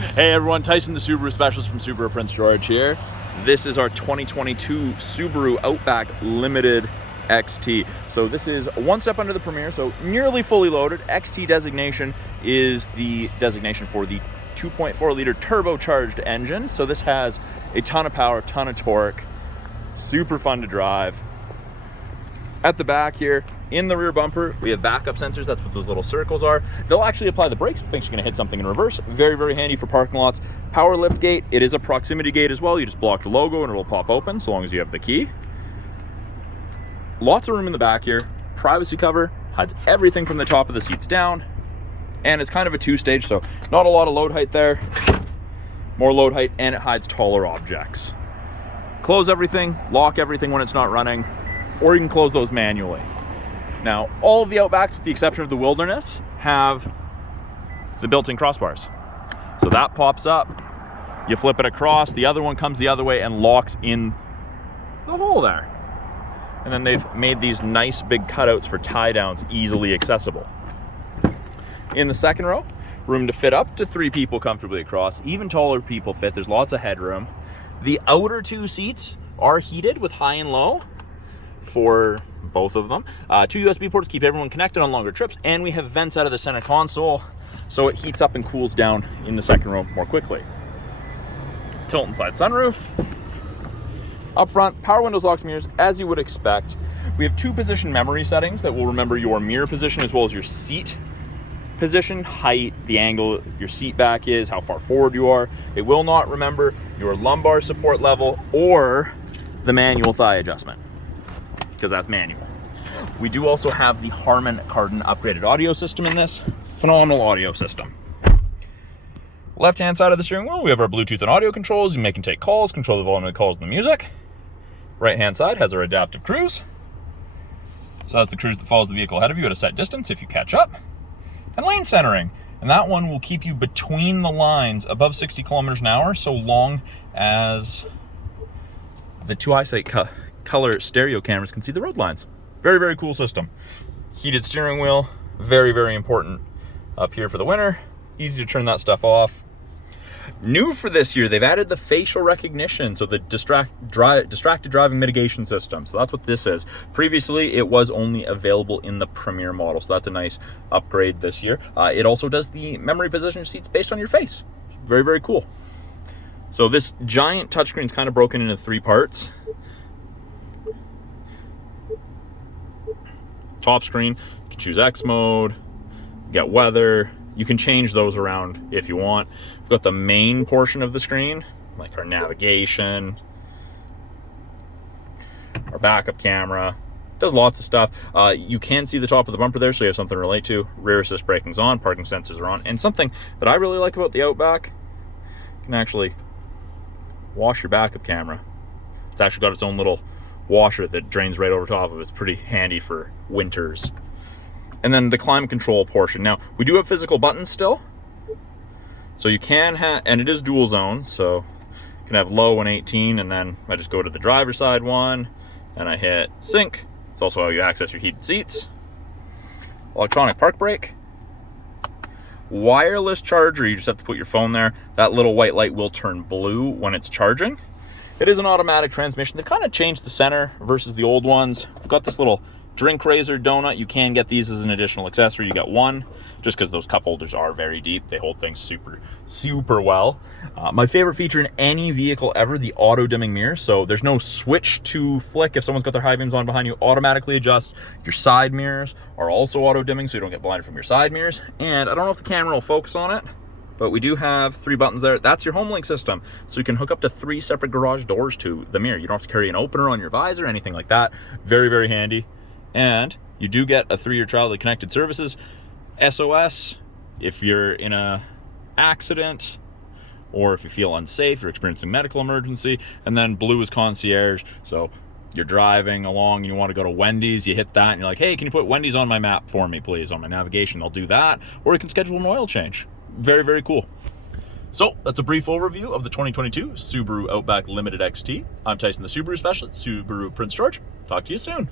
Hey everyone, Tyson the Subaru specialist from Subaru Prince George here. This is our 2022 Subaru Outback Limited XT. So this is one step under the Premier, so nearly fully loaded. XT designation is the designation for the 2.4 liter turbocharged engine. So this has a ton of power, ton of torque, super fun to drive. At the back here, in the rear bumper, we have backup sensors. That's what those little circles are. They'll actually apply the brakes if you think you're gonna hit something in reverse. Very, very handy for parking lots. Power lift gate, it is a proximity gate as well. You just block the logo and it will pop open so long as you have the key. Lots of room in the back here. Privacy cover, hides everything from the top of the seats down. And it's kind of a two-stage, so not a lot of load height there. More load height, and it hides taller objects. Close everything, lock everything when it's not running, or you can close those manually. Now, all of the Outbacks, with the exception of the Wilderness, have the built-in crossbars. So that pops up, you flip it across, the other one comes the other way and locks in the hole there. And then they've made these nice big cutouts for tie-downs, easily accessible. In the second row, room to fit up to 3 people comfortably across. Even taller people fit, there's lots of headroom. The outer 2 seats are heated with high and low for both of them. 2 USB ports keep everyone connected on longer trips, and we have vents out of the center console, so it heats up and cools down in the second row more quickly. Tilt and slide sunroof. Up front, power windows, locks, mirrors, as you would expect. We have 2 position memory settings that will remember your mirror position as well as your seat position, height, the angle your seat back is, how far forward you are. It will not remember your lumbar support level or the manual thigh adjustment, because that's manual. We do also have the Harman Kardon upgraded audio system in this. Phenomenal audio system. Left-hand side of the steering wheel, we have our Bluetooth and audio controls. You can take calls, control the volume of the calls and the music. Right-hand side has our adaptive cruise. So that's the cruise that follows the vehicle ahead of you at a set distance if you catch up. And lane centering. And that one will keep you between the lines above 60 kilometers an hour, so long as the 2 eyesight color stereo cameras can see the road lines. Very, very cool system. Heated steering wheel, very, very important up here for the winter. Easy to turn that stuff off. New for this year, they've added the facial recognition, so the distracted driving mitigation system. So that's what this is. Previously, it was only available in the Premier model, so that's a nice upgrade this year. It also does the memory position seats based on your face. Very, very cool. So this giant touchscreen is kind of broken into 3 parts. Top screen, you can choose X mode, you got weather. You can change those around if you want. We've got the main portion of the screen, like our navigation, our backup camera. Does lots of stuff. You can see the top of the bumper there, so you have something to relate to. Rear assist braking's on, parking sensors are on. And something that I really like about the Outback, you can actually wash your backup camera. It's actually got its own little washer that drains right over top of it. It's pretty handy for winters. And then the climate control portion. Now, we do have physical buttons still. So you can have, and it is dual zone, so you can have low and 18, and then I just go to the driver's side one, and I hit sync. It's also how you access your heated seats. Electronic park brake. Wireless charger, you just have to put your phone there. That little white light will turn blue when it's charging. It is an automatic transmission. They've kind of changed the center versus the old ones. We've got this little drink raiser donut. You can get these as an additional accessory. You got one, just because those cup holders are very deep. They hold things super well. My favorite feature in any vehicle ever, the auto dimming mirror. So there's no switch to flick if someone's got their high beams on behind you. Automatically adjust. Your side mirrors are also auto dimming, so you don't get blinded from your side mirrors. And I don't know if the camera will focus on it, but we do have 3 buttons there. That's your Homelink system. So you can hook up to 3 separate garage doors to the mirror. You don't have to carry an opener on your visor or anything like that. Very, very handy. And you do get a 3-year trial of the connected services. SOS, if you're in a accident or if you feel unsafe, you're experiencing medical emergency. And then blue is concierge. So you're driving along and you want to go to Wendy's, you hit that and you're like, hey, can you put Wendy's on my map for me, please, on my navigation? They'll do that. Or you can schedule an oil change. Very, very cool. So that's a brief overview of the 2022 Subaru Outback Limited XT. I'm Tyson, the Subaru specialist, Subaru Prince George. Talk to you soon.